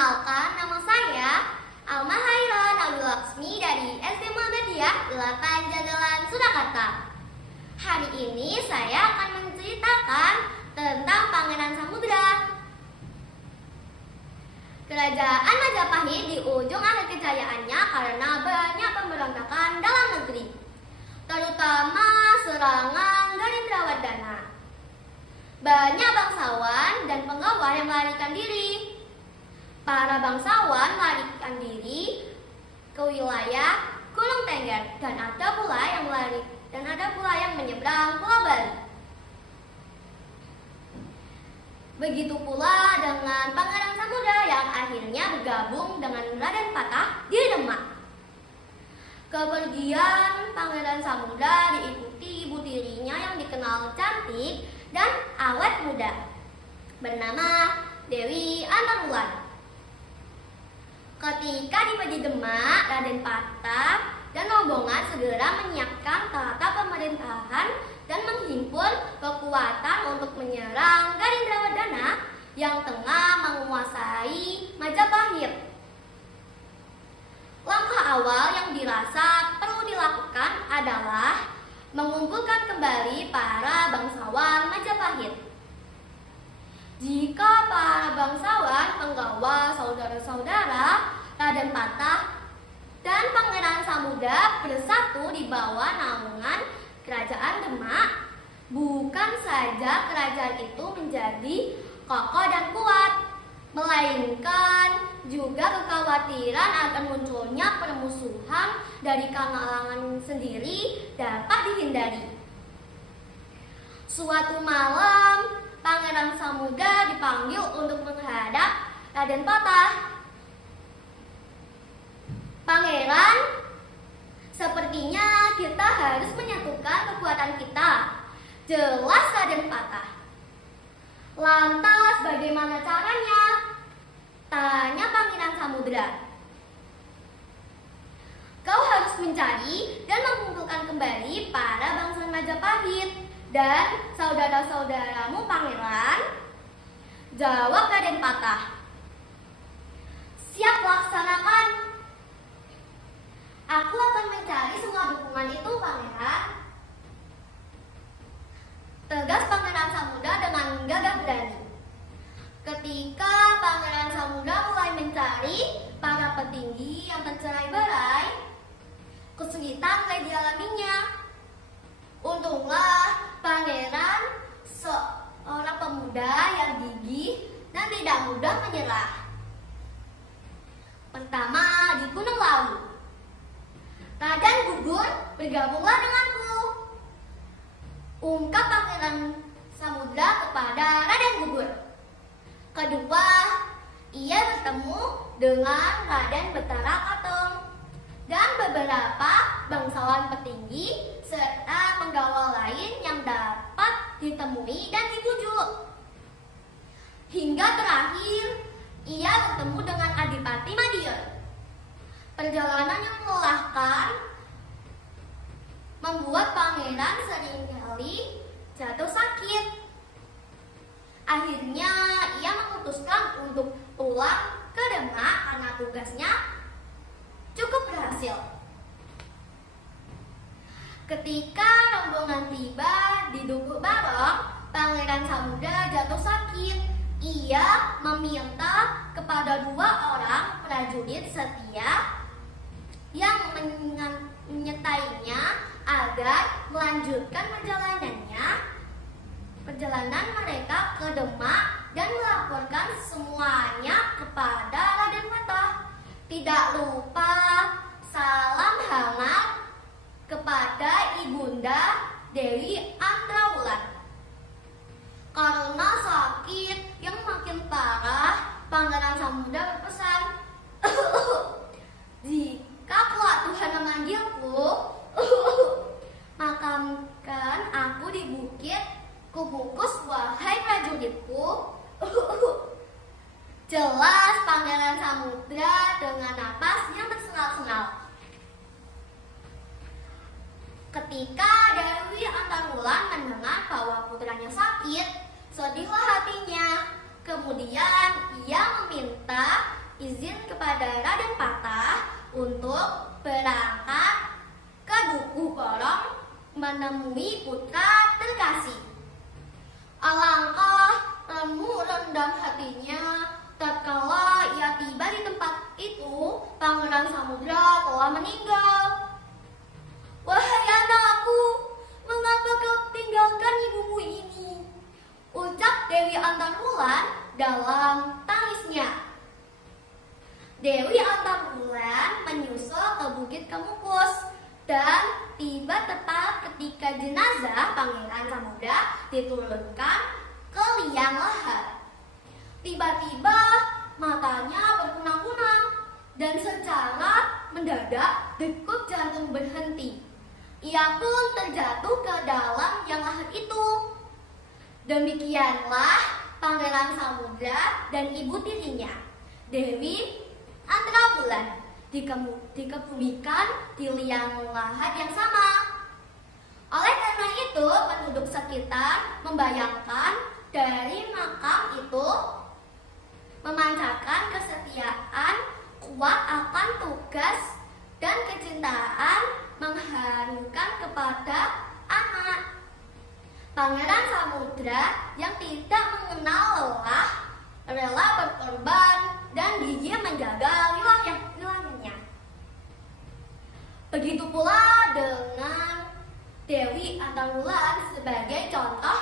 Perkenalkan, nama saya Alma Hairan Abdul Laksmi dari SD Muhammadiyah 8 Jagalan, Surakarta. Hari ini saya akan menceritakan tentang Pangeran Samudra. Kerajaan Majapahit di ujung akhir kejayaannya karena banyak pemberontakan dalam negeri, terutama serangan Garindrawardhana. Banyak bangsawan dan penggawa yang melarikan diri. Para bangsawan melarikan diri ke wilayah Gunung Tengger dan ada pula yang menyeberang Pulau Bali. Begitu pula dengan Pangeran Samudra yang akhirnya bergabung dengan Raden Patah di Demak. Kepergian Pangeran Samudra diikuti ibu tirinya yang dikenal cantik dan awet muda, bernama Dewi Antarwulan. Ketika tiba di Demak, Raden Patah dan rombongan segera menyiapkan tata pemerintahan dan menghimpun kekuatan untuk menyerang Garindrawardhana yang tengah menguasai Majapahit. Langkah awal yang dirasa perlu dilakukan adalah mengumpulkan kembali para bangsawan Majapahit. Jika para bangsawan, penggawa, saudara-saudara Raden Patah dan Pangeran Samudra bersatu di bawah naungan Kerajaan Demak, bukan saja kerajaan itu menjadi kokoh dan kuat, melainkan juga kekhawatiran akan munculnya permusuhan dari kalangan sendiri dapat dihindari. Suatu malam, Pangeran Samudra dipanggil untuk menghadap Raden Patah. "Pangeran, sepertinya kita harus menyatukan kekuatan kita," jelas Raden Patah. "Lantas bagaimana caranya?" tanya Pangeran Samudra. "Kau harus mencari dan mengumpulkan kembali para bangsa Majapahit dan saudara-saudaramu, Pangeran," jawab Raden Patah. "Siap, laksanakan. Aku akan mencari semua dukungan itu, Pangeran," tegas Pangeran Samudra dengan gagah berani. Ketika Pangeran Samudra mulai mencari para petinggi yang tercerai-berai, kesulitan mulai dialaminya. Untunglah Pangeran seorang pemuda yang gigih dan tidak mudah menyerah. Pertama, di Gunung Lawu. "Raden gugur, bergabunglah denganku," ungkap Pangeran Samudra kepada Raden Gugur. Kedua, ia bertemu dengan Raden Betara Katong dan beberapa bangsawan petinggi serta penggawa lain yang dapat ditemui dan dibujuk. Hingga terakhir, ia bertemu dengan Adipati Madiun. Perjalanan yang melelahkan membuat pangeran seringkali jatuh sakit. Akhirnya ia memutuskan untuk pulang ke Demak karena tugasnya cukup berhasil. Ketika rombongan tiba di Dukuh Barong, Pangeran Samudra jatuh sakit. Ia meminta kepada 2 orang prajurit setia yang menyertainya agar melanjutkan perjalanan mereka ke Demak dan melaporkan semuanya kepada Raden Patah. Tidak lupa salam hangat kepada Ibunda Dewi Antarwulan. Karena sakit yang makin parah, Pangeran Samudra berpesan, "Jika kelak Tuhan memanggilku, makamkan aku di bukit Kubungkus, wahai prajuritku." Jelas Pangeran Samudra dengan napas yang tersengal-sengal. Ketika Dewi Antarwulan mendengar bahwa putranya sakit, sedihlah hatinya. Kemudian ia meminta izin kepada Raden Patah untuk berangkat ke Dukuh Porong menemui putra terkasih. Alangkah rendah hatinya tatkala ia tiba di tempat itu, Pangeran Samudra telah meninggal. "Wahai anakku, mengapa kau tinggalkan ibumu ini?" ucap Dewi Antarwulan dalam tangisnya. Dewi Antarwulan menyusul ke Bukit Kemukus dan tiba tepat ketika jenazah Pangeran Samudra diturunkan ke liang lahat. Tiba-tiba matanya berkunang-kunang dan secara mendadak degup jantung berhenti. Ia pun terjatuh ke dalam liang lahat itu. Demikianlah Pangeran Samudra dan ibu tirinya, Dewi Antarwulan, dikebumikan di liang lahat yang sama. Oleh karena itu, penduduk sekitar membayangkan dari makam itu memancarkan kesetiaan kuat akan tugas dan kecintaan mengharukan kepada anak. Pangeran Samudra yang tidak mengenal lelah rela berkorban dan gigih menjaga wilayahnya. Begitu pula dengan Dewi Antarwulan sebagai contoh